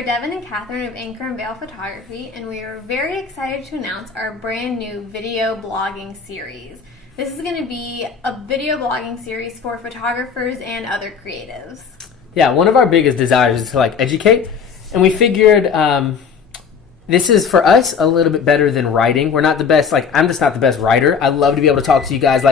We're Devin and Catherine of Anchor and Veil Photography, and we are very excited to announce our brand new video blogging series. This is going to be a video blogging series for photographers and other creatives. Yeah, one of our biggest desires is to educate, and we figured this is for us a little bit better than writing. We're not the best, I'm just not the best writer. I love to be able to talk to you guys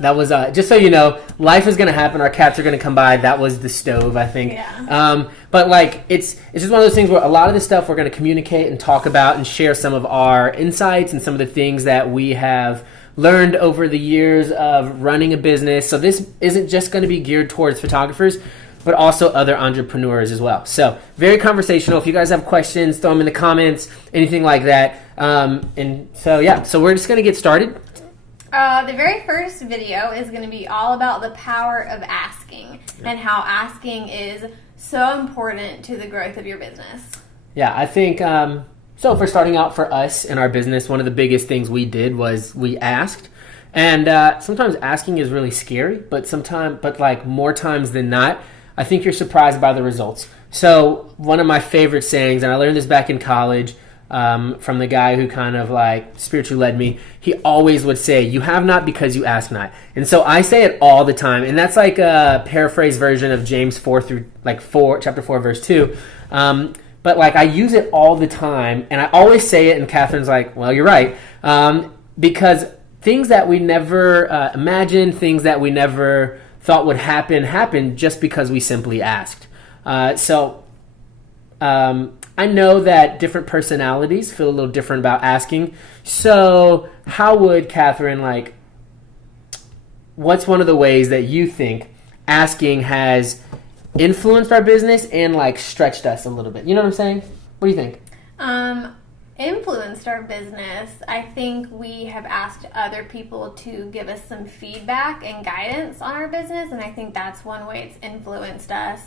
that was, just so you know, life is going to happen. Our cats are going to come by. That was the stove, I think. Yeah. But it's just one of those things where a lot of the stuff we're going to communicate and talk about and share some of our insights and some of the things that we have learned over the years of running a business. So this isn't just going to be geared towards photographers, but also other entrepreneurs as well. So very conversational. If you guys have questions, throw them in the comments, anything like that. So we're just going to get started. The very first video is going to be all about the power of asking and how asking is so important to the growth of your business. Yeah, I think, so for starting out for us in our business, one of the biggest things we did was we asked. And sometimes asking is really scary, but more times than not, I think you're surprised by the results. So one of my favorite sayings, and I learned this back in college, from the guy who kind of spiritually led me, he always would say, "You have not because you ask not." And so I say it all the time, and that's a paraphrased version of James 4 through chapter 4 verse 2. But I use it all the time, and I always say it, and Catherine's like, "Well, you're right," because things that we never imagined, things that we never thought would happen just because we simply asked. I know that different personalities feel a little different about asking. So how would Catherine, what's one of the ways that you think asking has influenced our business and stretched us a little bit? You know what I'm saying? What do you think? Influenced our business. I think we have asked other people to give us some feedback and guidance on our business, and I think that's one way it's influenced us.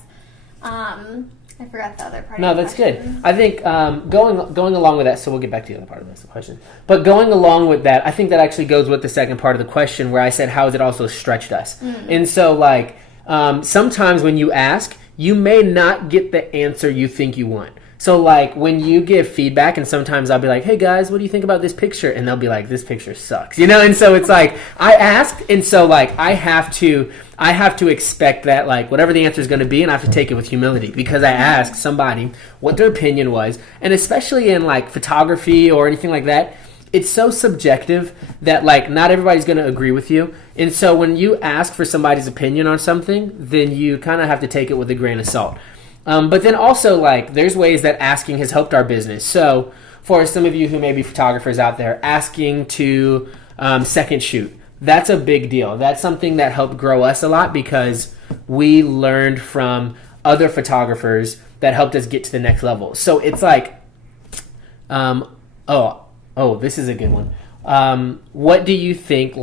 I forgot the other part. No, that's good. I think going along with that, so we'll get back to the other part of this question. But going along with that, I think that actually goes with the second part of the question where I said, how has it also stretched us? Mm-hmm. And so sometimes when you ask, you may not get the answer you think you want. So when you give feedback, and sometimes I'll be like, "Hey guys, what do you think about this picture?" And they'll be like, "This picture sucks," And so it's I asked, and so I have to expect that whatever the answer is going to be, and I have to take it with humility because I asked somebody what their opinion was, and especially in photography or anything like that, it's so subjective that not everybody's going to agree with you, and so when you ask for somebody's opinion on something, then you kind of have to take it with a grain of salt. But then also, there's ways that asking has helped our business. So for some of you who may be photographers out there, asking to second shoot, that's a big deal. That's something that helped grow us a lot because we learned from other photographers that helped us get to the next level. So it's this is a good one. What do you think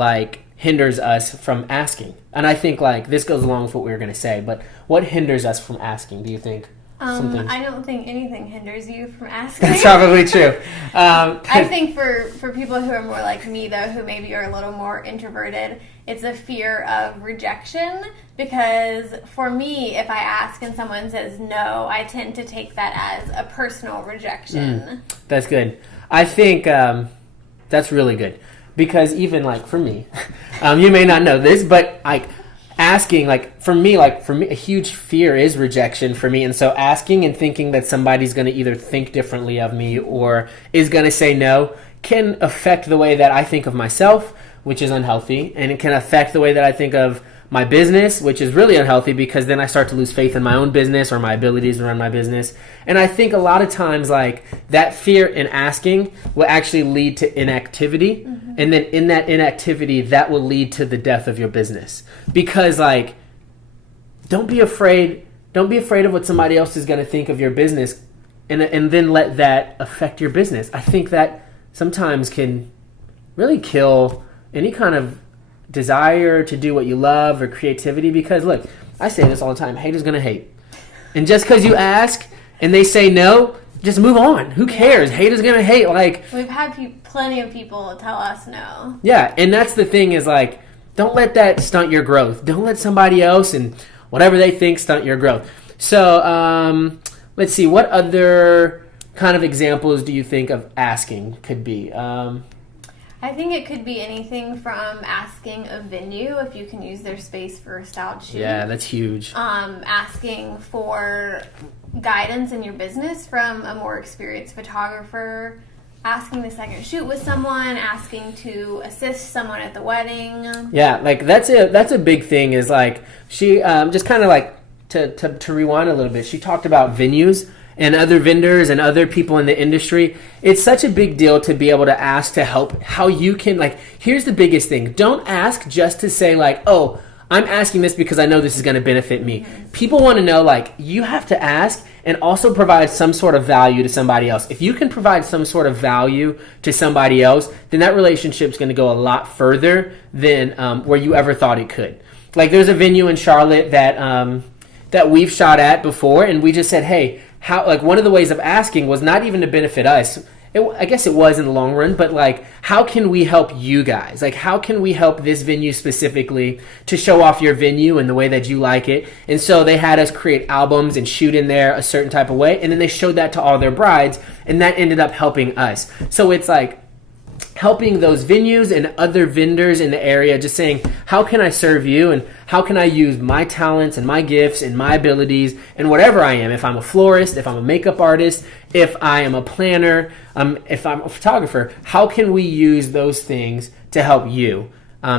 hinders us from asking? And I think this goes along with what we were going to say, but what hinders us from asking, do you think? I don't think anything hinders you from asking. That's probably true. I think for people who are more like me, though, who maybe are a little more introverted, it's a fear of rejection, because for me, if I ask and someone says no, I tend to take that as a personal rejection. That's good. I think that's really good. Because even for me, you may not know this, but asking, for me, a huge fear is rejection for me. And so asking and thinking that somebody's going to either think differently of me or is going to say no can affect the way that I think of myself, which is unhealthy. And it can affect the way that I think of my business, which is really unhealthy because then I start to lose faith in my own business or my abilities to run my business. And I think a lot of times that fear in asking will actually lead to inactivity. Mm-hmm. And then in that inactivity, that will lead to the death of your business. Because don't be afraid of what somebody else is going to think of your business and then let that affect your business. I think that sometimes can really kill any kind of desire to do what you love or creativity, because look, I say this all the time, haters gonna hate, and just because you ask and they say no, just move on. Who cares? Haters gonna hate. We've had plenty of people tell us no. Yeah, and that's the thing is don't let that stunt your growth. Don't let somebody else and whatever they think stunt your growth. So let's see, what other kind of examples do you think of asking could be? I think it could be anything from asking a venue if you can use their space for a styled shoot. Yeah, that's huge. Asking for guidance in your business from a more experienced photographer. Asking to second shoot with someone. Asking to assist someone at the wedding. Yeah, like that's a big thing. Is like she just kind of like to rewind a little bit. She talked about venues and other vendors and other people in the industry. It's such a big deal to be able to ask to help how you can, like, here's the biggest thing. Don't ask just to say like, oh, I'm asking this because I know this is going to benefit me. People want to know, like, you have to ask and also provide some sort of value to somebody else. If you can provide some sort of value to somebody else, then that relationship's going to go a lot further than where you ever thought it could. Like, there's a venue in Charlotte that we've shot at before, and we just said, hey, how, like, one of the ways of asking was not even to benefit us. I guess it was in the long run, but like, how can we help you guys? Like, how can we help this venue specifically to show off your venue and the way that you like it? And so they had us create albums and shoot in there a certain type of way, and then they showed that to all their brides, and that ended up helping us. So it's like helping those venues and other vendors in the area, just saying, how can I serve you, and how can I use my talents and my gifts and my abilities and whatever I am, if I'm a florist, if I'm a makeup artist, if I am a planner, if I'm a photographer, how can we use those things to help you?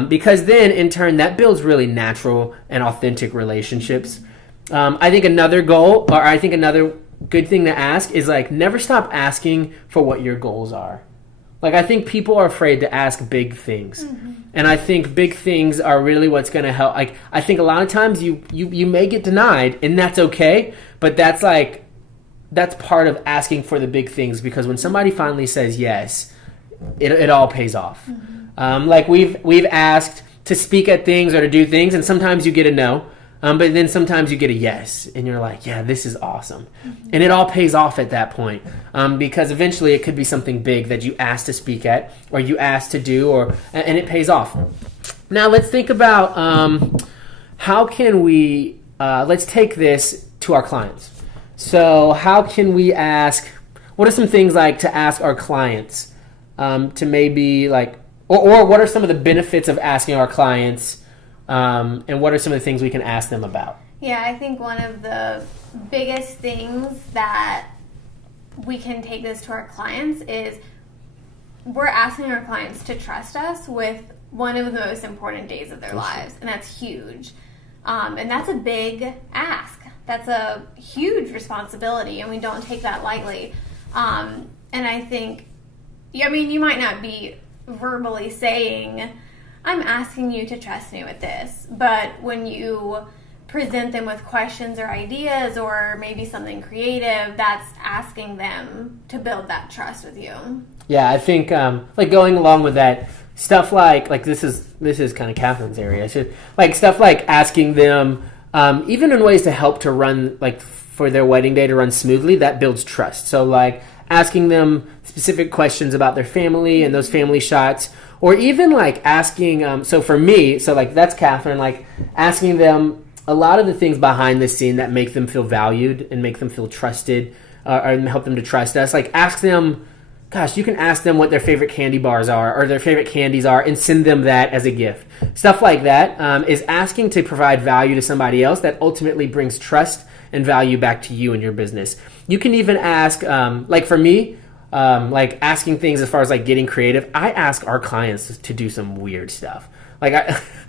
Because then in turn that builds really natural and authentic relationships. I think another goal, or I think another good thing to ask is like, never stop asking for what your goals are. Like, I think people are afraid to ask big things. And I think big things are really what's going to help. Like, I think a lot of times you may get denied, and that's okay. But that's part of asking for the big things, because when somebody finally says yes, it all pays off. Like, we've asked to speak at things or to do things, and sometimes you get a no. But then sometimes you get a yes, and you're like, yeah, this is awesome. And it all pays off at that point, because eventually it could be something big that you asked to speak at, or you asked to do, and it pays off. Now let's think about how can we, let's take this to our clients. So how can we ask, what are some things like to ask our clients to maybe like, or what are some of the benefits of asking our clients, and what are some of the things we can ask them about? Yeah, I think one of the biggest things that we can take this to our clients is we're asking our clients to trust us with one of the most important days of their lives, and that's huge. And that's a big ask. That's a huge responsibility, and we don't take that lightly. And I think, I mean, you might not be verbally saying, I'm asking you to trust me with this, but when you present them with questions or ideas or maybe something creative, that's asking them to build that trust with you. Yeah, I think like going along with that, stuff like this is kind of Catherine's area. So, like stuff like asking them, even in ways to help to run, like for their wedding day to run smoothly, that builds trust. So like asking them specific questions about their family and those family shots. Or even like asking, so for me, so like that's Catherine, like asking them a lot of the things behind the scene that make them feel valued and make them feel trusted, or help them to trust us. Like ask them, gosh, you can ask them what their favorite candy bars are or their favorite candies are and send them that as a gift. Stuff like that is asking to provide value to somebody else that ultimately brings trust and value back to you and your business. You can even ask, like for me, like asking things as far as like getting creative. I ask our clients to do some weird stuff. Like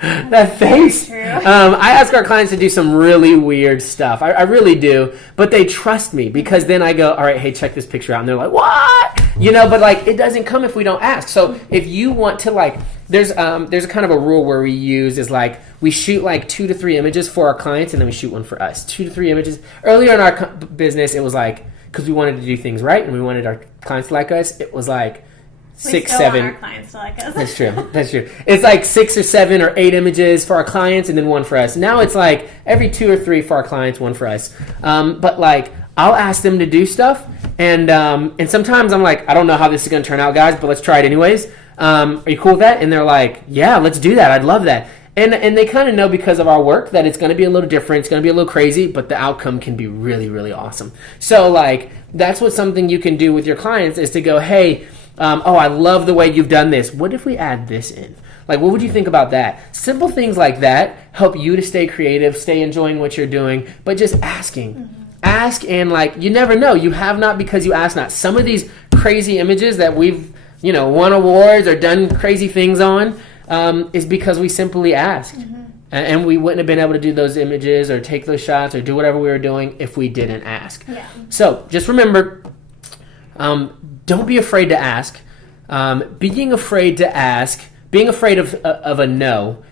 that face. I ask our clients to do some really weird stuff. I really do. But they trust me because then I go, all right, hey, check this picture out. And they're like, what? You know, but like it doesn't come if we don't ask. So if you want to like, there's a kind of a rule where we use is like we shoot like 2 to 3 images for our clients and then we shoot one for us. 2 to 3 images. Earlier in our business, it was like, because we wanted to do things right and we wanted our clients to like us, it was like 6, 7. Want our clients to like us. That's true. That's true. It's like 6 or 7 or 8 images for our clients and then one for us. Now it's like every 2 or 3 for our clients, one for us. But like I'll ask them to do stuff and sometimes I'm like, I don't know how this is going to turn out, guys, but let's try it anyways. Are you cool with that? And they're like, yeah, let's do that. I'd love that. And they kind of know because of our work that it's going to be a little different. It's going to be a little crazy, but the outcome can be really, really awesome. So like that's what something you can do with your clients is to go, hey, I love the way you've done this. What if we add this in? Like, what would you think about that? Simple things like that help you to stay creative, stay enjoying what you're doing, but just asking. Mm-hmm. Ask, and like, you never know. You have not because you ask not. Some of these crazy images that we've, won awards or done crazy things on is because we simply asked. Mm-hmm. And we wouldn't have been able to do those images or take those shots or do whatever we were doing if we didn't ask. Yeah. So just remember, don't be afraid to ask. Being afraid to ask, being afraid of a no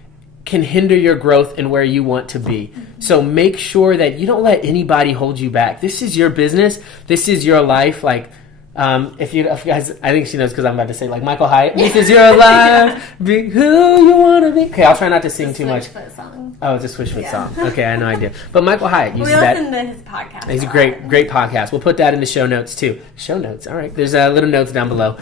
can hinder your growth and where you want to be. Mm-hmm. So make sure that you don't let anybody hold you back. This is your business. This is your life. Like, if you guys, I think she knows because I'm about to say like Michael Hyatt. This is your life. Be who you want to be. Okay, I'll try not to sing too much. Song. Oh, it's a Switchfoot song. Okay, I had no idea. But Michael Hyatt uses that. We listen to his podcast. He's a great podcast. We'll put that in the show notes too. Show notes. All right. There's little notes down below.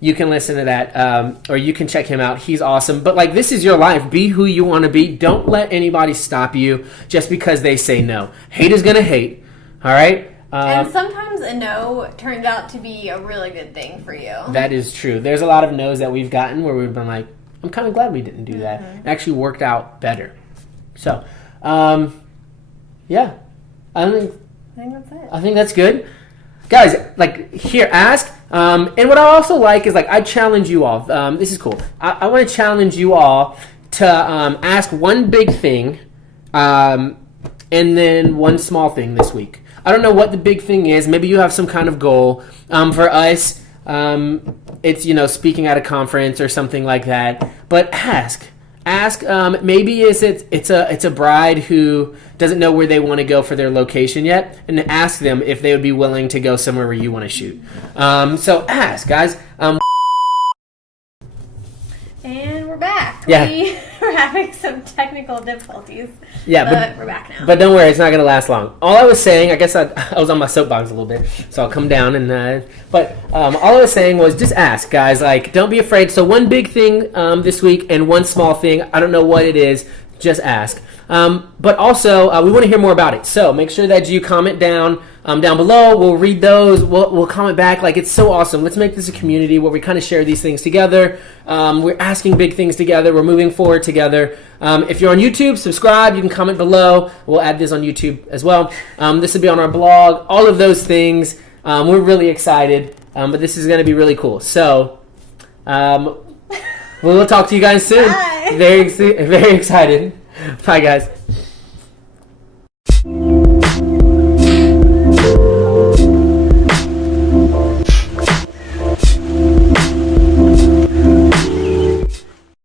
You can listen to that, or you can check him out. He's awesome. But like, this is your life. Be who you want to be. Don't let anybody stop you just because they say no. Hate is gonna hate. All right. And sometimes a no turns out to be a really good thing for you. That is true. There's a lot of no's that we've gotten where we've been like, I'm kind of glad we didn't do that. It actually worked out better. So, yeah. I think that's it. I think that's good. Guys, like, here, ask. And what I also like is, like, I challenge you all. This is cool. I want to challenge you all to ask one big thing and then one small thing this week. I don't know what the big thing is. Maybe you have some kind of goal. For us, it's, speaking at a conference or something like that. But ask. Maybe it's a bride who doesn't know where they want to go for their location yet, and ask them if they would be willing to go somewhere where you want to shoot. So ask, guys. And we're back. Yeah. We were having some technical difficulties. Yeah, but we're back now. But don't worry, it's not going to last long. All I was saying, I guess I was on my soapbox a little bit, so I'll come down and. But all I was saying was just ask, guys. Like, don't be afraid. So one big thing this week and one small thing. I don't know what it is. Just ask. But also, we want to hear more about it. So make sure that you comment down below. We'll read those. We'll comment back. Like, it's so awesome. Let's make this a community where we kind of share these things together. We're asking big things together. We're moving forward together. If you're on YouTube, subscribe. You can comment below. We'll add this on YouTube as well. This will be on our blog. All of those things. We're really excited. But this is going to be really cool. So we'll talk to you guys soon. Bye. Very excited. Bye, guys.